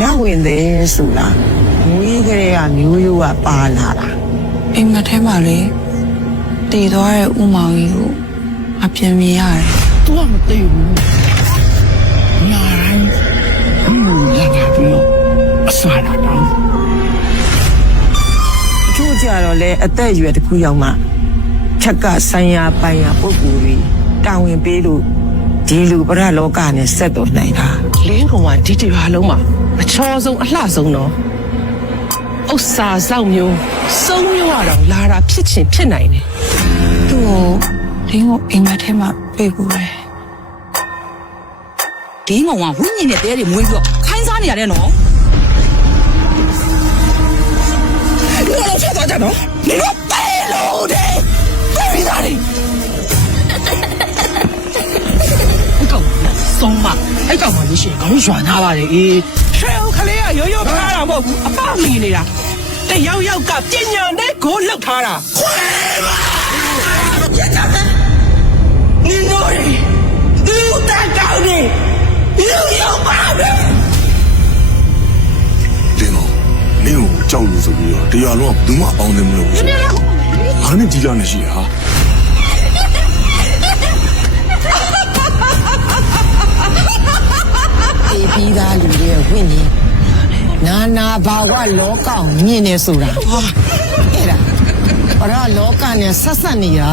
နတ်ဝင်သေးဆိုတာမွေးကလေးကမျိုးရိုးကပါလာတာအိမ်မက်ထဲမှာလေတည်သွားတဲ့ဥမောင်ကြီးကိုအပြင်မြင်ရတယ်သူကမသိဘူးညာတိုင်းဟင်းလာတာပြီးတော့အစားလာတော့အချို့ကြတော့လေအသက်အရွယ်တစ်ခုရောက်မှဖြက်ကဆိုင်ရာပိုင်ရာပုဂ္ဂိုလ်တွေတာဝန်ပေးလို့ ဒီလူပရလောကနဲ့ဆက်သွယ်နိုင်တာလင်းကောင်ကဒီဒီဟာလုံးမှာအချောဆုံးအလှဆုံးတော့ဥစ္စာစောက်မျိုးစုံမျိုးရတော့လာတာဖြစ်ချင်းဖြစ်နိုင်တယ်သူ့ကိုလင်းကိုအိမ်မထဲမှာပြေးဘူးပဲလင်းကောင်ကဝိညာဉ်နဲ့တဲတွေမွေးပြီးတော့ခိုင်းစားနေရတယ်နော်ဘယ်လိုဖြစ်သွားကြတော့လင်းတို့ ဆုံးမှအဲ့ကောင်မှလို့ရှိရင်ခေါင်းရွာနာပါတယ်အေးထရေကလေးကရိုးရိုးဖားတာမဟုတ်ဘူးအပမီနေတာတယောက်ယောက်ကပညာနဲ့ကိုလောက်ထားတာခွဲပါနင်တို့လူတက်ကောင်းနေလူရောက်ပါမယ်ဒီမောင်နင်ကိုကြောက်လို့ဆိုပြီးတော့တရားလုံးကဘူးမအောင်နေမလို့ဘာနဲ့ဒီလာနေရှိရဟာ သားလူတွေရဲ့ဝိညာဉ်နာနာဘာဝလောကကိုမြင်နေဆိုတာဟာအဲ့ဒါပရလောကနဲ့ဆက်ဆက်နေတာ